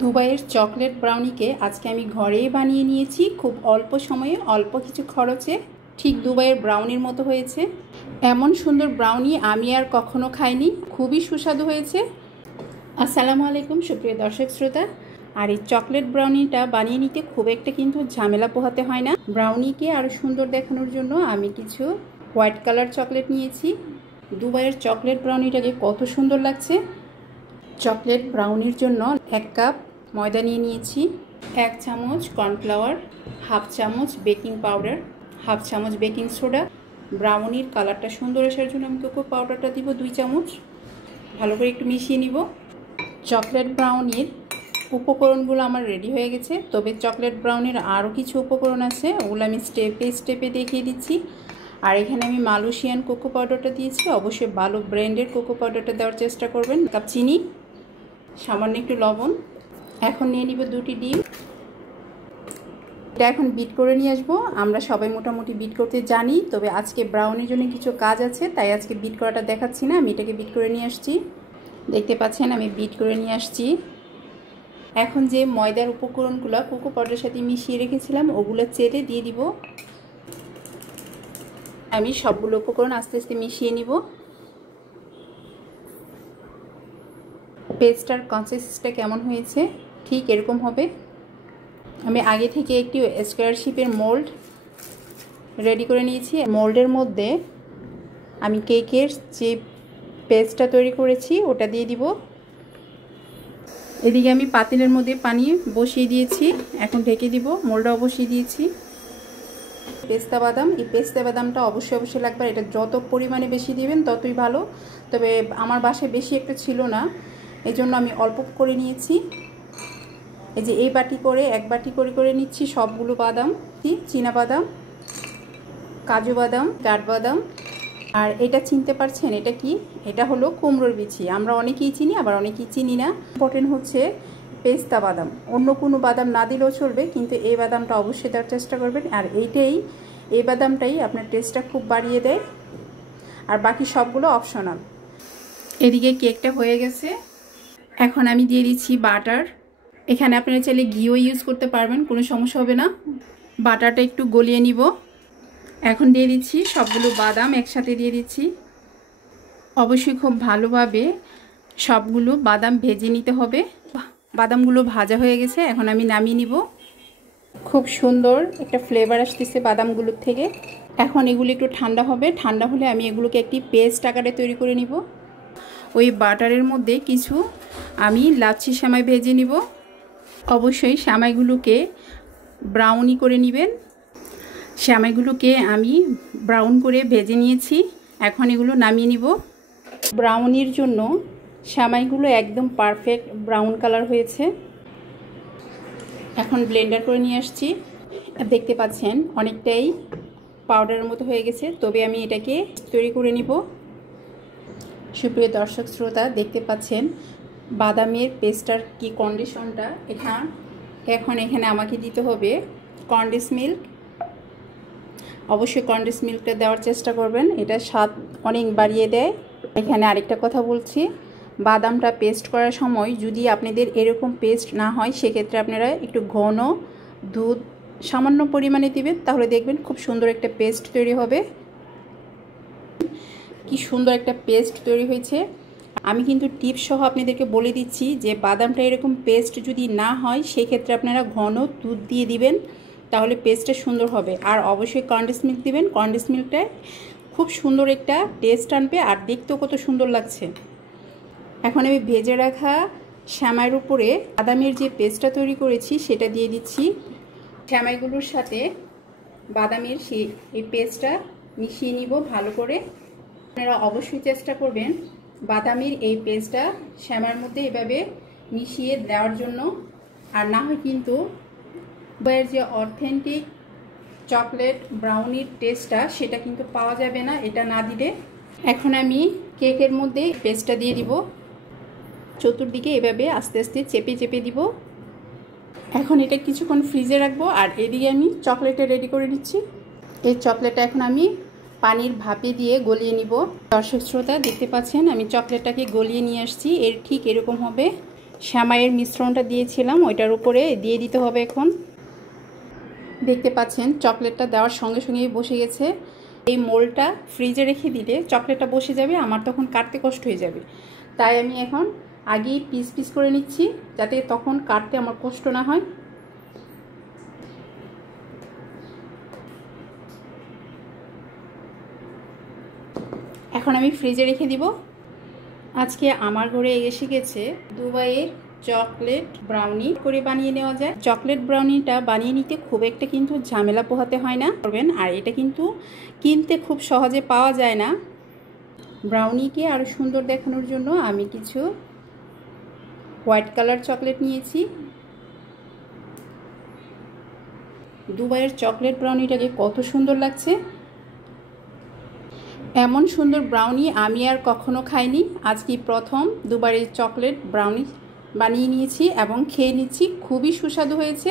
দুবাইয়ের চকলেট ব্রাউনিকে আজকে আমি ঘরেই বানিয়ে নিয়েছি, খুব অল্প সময়ে অল্প কিছু খরচে। ঠিক দুবাইয়ের ব্রাউনির মতো হয়েছে। এমন সুন্দর ব্রাউনি আমি আর কখনো খাইনি, খুবই সুস্বাদু হয়েছে। আসসালামু আলাইকুম সুপ্রিয় দর্শক শ্রোতা। আর এই চকলেট ব্রাউনিটা বানিয়ে নিতে খুব একটা কিন্তু ঝামেলা পোহাতে হয় না। ব্রাউনিকে আরও সুন্দর দেখানোর জন্য আমি কিছু হোয়াইট কালার চকলেট নিয়েছি। দুবাইয়ের চকলেট ব্রাউনিটাকে কত সুন্দর লাগছে। চকলেট ব্রাউনির জন্য 1 কাপ ময়দা নিয়ে নিয়েছি, 1 চামচ কর্নফ্লাওয়ার, হাফ চামচ বেকিং পাউডার, হাফ চামচ বেকিং সোডা। ব্রাউনির কালারটা সুন্দর আসার জন্য আমি কোকো পাউডারটা দিব 2 চামচ। ভালো করে একটু মিশিয়ে নিব। চকলেট ব্রাউনির উপকরণগুলো আমার রেডি হয়ে গেছে, তবে চকলেট ব্রাউনির আরও কিছু উপকরণ আছে, ওগুলো আমি স্টেপে স্টেপে দেখিয়ে দিচ্ছি। আর এখানে আমি মালয়েশিয়ান কোকো পাউডারটা দিয়েছি, অবশ্যই ভালো ব্র্যান্ডের কোকো পাউডারটা দেওয়ার চেষ্টা করবেন। 1 কাপ চিনি, সামান্য একটু লবণ। এখন নিয়ে নিব 2টি ডিম। এটা এখন বিট করে নিয়ে আসবো। আমরা সবাই মোটামুটি বিট করতে জানি, তবে আজকে ব্রাউনির জন্য কিছু কাজ আছে, তাই আজকে বিট করাটা দেখাচ্ছি না। আমি এটাকে বিট করে নিয়ে আসছি, দেখতে পাচ্ছেন আমি বিট করে নিয়ে আসছি। এখন যে ময়দার উপকরণগুলো কোকো পাউডারের সাথে মিশিয়ে রেখেছিলাম ওগুলো চেটে দিয়ে দিব। আমি সবগুলো উপকরণ আস্তে আস্তে মিশিয়ে নিব। পেস্টটার কনসিস্টেন্সিটা কেমন হয়েছে, ঠিক এরকম হবে। আমি আগে থেকে একটি স্কোয়ার শেপের মোল্ড রেডি করে নিয়েছি। মোল্ডের মধ্যে আমি কেকের যে পেস্টটা তৈরি করেছি ওটা দিয়ে দিব। এদিকে আমি পাতিলের মধ্যে পানি বসিয়ে দিয়েছি, এখন ঢেকে দিব। মোল্ডটাও বসিয়ে দিয়েছি। পেস্তা বাদাম, এই পেস্তা বাদামটা অবশ্যই লাগবে। এটা যত পরিমাণে বেশি দিবেন ততই ভালো, তবে আমার বাসায় বেশি একটা ছিল না, এই জন্য আমি অল্প করে নিয়েছি। এই যে এই বাটি করে 1 বাটি করে নিচ্ছি সবগুলো বাদাম, চীনা বাদাম, কাজু বাদাম, কাঠবাদাম। আর এটা চিনতে পারছেন এটা কি? এটা হলো কুমড়োর বিচি। আমরা অনেকেই চিনি, আবার অনেকেই চিনি না। ইম্পর্টেন্ট হচ্ছে পেস্তা বাদাম, অন্য কোনো বাদাম না দিলেও চলবে, কিন্তু এই বাদামটা অবশ্যই দেওয়ার চেষ্টা করবেন। আর এই বাদামটাই আপনার টেস্টটা খুব বাড়িয়ে দেয়, আর বাকি সবগুলো অপশনাল। এদিকে কেকটা হয়ে গেছে, এখন আমি দিয়ে দিচ্ছি বাটার। এখানে আপনারা চাইলে ঘিও ইউজ করতে পারবেন, কোনো সমস্যা হবে না। বাটারটা একটু গলিয়ে নিব। এখন দিয়ে দিচ্ছি সবগুলো বাদাম একসাথে দিয়ে দিচ্ছি। অবশ্যই খুব ভালোভাবে সবগুলো বাদাম ভেজে নিতে হবে। বাদামগুলো ভাজা হয়ে গেছে, এখন আমি নামিয়ে নিব। খুব সুন্দর একটা ফ্লেভার আসতেছে বাদামগুলোর থেকে। এখন এগুলো একটু ঠান্ডা হবে, ঠান্ডা হলে আমি এগুলোকে একটি পেস্ট আকারে তৈরি করে নিব। ওই বাটারের মধ্যে কিছু আমি লাচ্ছি সেমাই ভেজে নিব। অবশ্যই সেমাইগুলোকে ব্রাউনি করে নেবেন। সেমাইগুলোকে আমি ব্রাউন করে ভেজে নিয়েছি, এখন এগুলো নামিয়ে নিব। ব্রাউনির জন্য সেমাইগুলো একদম পারফেক্ট ব্রাউন কালার হয়েছে। এখন ব্লেন্ডার করে নিয়ে আসছি। দেখতে পাচ্ছেন অনেকটাই পাউডারের মতো হয়ে গেছে, তবে আমি এটাকে তৈরি করে নিব। সুপ্রিয় দর্শক শ্রোতা, দেখতে পাচ্ছেন বাদামের পেস্টার কি কন্ডিশনটা। এখন এখানে আমাকে দিতে হবে কনডেন্স মিল্ক। অবশ্যই কনডেন্স মিল্কটা দেওয়ার চেষ্টা করবেন, এটা স্বাদ অনেক বাড়িয়ে দেয়। এখানে আরেকটা কথা বলছি, বাদামটা পেস্ট করার সময় যদি আপনাদের এরকম পেস্ট না হয়, সেক্ষেত্রে আপনারা একটু ঘন দুধ সামান্য পরিমাণে দিবেন, তাহলে দেখবেন খুব সুন্দর একটা পেস্ট তৈরি হবে। কি সুন্দর একটা পেস্ট তৈরি হয়েছে। আমি কিন্তু টিপস সহ আপনাদেরকে বলে দিচ্ছি যে বাদামটা এরকম পেস্ট যদি না হয়, সেক্ষেত্রে আপনারা ঘন দুধ দিয়ে দিবেন, তাহলে পেস্টটা সুন্দর হবে। আর অবশ্যই কনডেন্স মিল্ক দিবেন, কনডেন্স মিল্কটায় খুব সুন্দর একটা টেস্ট আনবে, আর দেখতেও কত সুন্দর লাগছে। এখন আমি ভেজে রাখা সেমাইয়ের উপরে বাদামের যে পেস্টটা তৈরি করেছি সেটা দিয়ে দিচ্ছি। সেমাইগুলোর সাথে বাদামের এই পেস্টটা মিশিয়ে নিব ভালো করে। আপনারা অবশ্যই চেষ্টা করবেন বাদামের এই পেস্টটা সেমাইয়ের মধ্যে এভাবে মিশিয়ে দেওয়ার জন্য, আর না হয় কিন্তু দুবাইয়ের যে অথেন্টিক চকলেট ব্রাউনির টেস্টটা সেটা কিন্তু পাওয়া যাবে না এটা না দিলে। এখন আমি কেকের মধ্যে পেস্টটা দিয়ে দিব, চতুর্দিকে এভাবে আস্তে আস্তে চেপে চেপে দিব। এখন এটা কিছুক্ষণ ফ্রিজে রাখবো, আর এদিকে আমি চকলেটটা রেডি করে নিচ্ছি। এই চকলেটটা এখন আমি পানির ভাপে দিয়ে গলিয়ে নিব। দর্শক শ্রোতা, দেখতে পাচ্ছেন আমি চকলেটটাকে গলিয়ে নিয়ে আসছি, এর ঠিক এরকম হবে। সেমাইয়ের মিশ্রণটা দিয়েছিলাম ওইটার উপরে দিয়ে দিতে হবে। এখন দেখতে পাচ্ছেন চকলেটটা দেওয়ার সঙ্গে সঙ্গেই বসে গেছে। এই মোল্ডটা ফ্রিজে রেখে দিলে চকলেটটা বসে যাবে, আমার তখন কাটতে কষ্ট হয়ে যাবে। তাই আমি এখন আগেই পিস পিস করে নিচ্ছি, যাতে তখন কাটতে আমার কষ্ট না হয়। এখন আমি ফ্রিজে রেখে দিব। আজকে আমার ঘরে এসে গেছে দুবাইয়ের চকলেট ব্রাউনি করে বানিয়ে নেওয়া যায়। চকলেট ব্রাউনিটা বানিয়ে নিতে খুব একটা কিন্তু ঝামেলা পোহাতে হয় না করবেন, আর এটা কিন্তু কিনতে খুব সহজে পাওয়া যায় না। ব্রাউনিকে আরও সুন্দর দেখানোর জন্য আমি কিছু হোয়াইট কালার চকলেট নিয়েছি। দুবাইয়ের চকলেট ব্রাউনিটাকে কত সুন্দর লাগছে। এমন সুন্দর ব্রাউনি আমি আর কখনো খাইনি, আজকে প্রথম দুবাইয়ের চকলেট ব্রাউনি বানিয়ে নিয়েছি এবং খেয়ে নিচ্ছি। খুবই সুস্বাদু হয়েছে।